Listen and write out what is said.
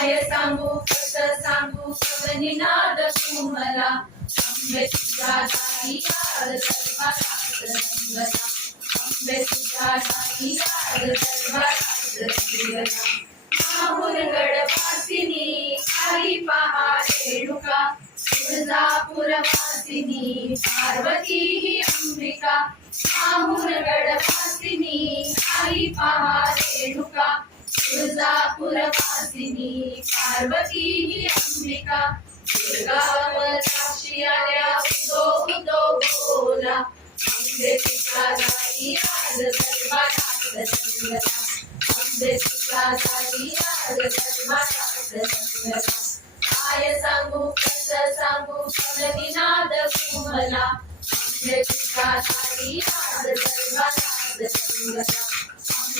काय सांगू कसं सांगू निनाद तू मला. आंबे तुझ्या दारी यार सर्वा रंगला. आंबे तुझ्या दारी यार सर्वा रंगला. माहुरगड वासिनी आई पहा रेणुका तुळजापूर वासिनी पार्वती ही अंबिका. माहुरगड वासिनी आई पहा तुळजापुरवासिनी पार्वती ही अंबिका दुर्गावराशी आल्या तो तो बोला. आंबे तुझ्या दारी आज दरबारात रंगला आंबे तुझ्या दारी आज दरबारात रंगला काय सांगू कसं सांगू निनाद मला आंबे तुझ्या दारी आज दरबारात रंगला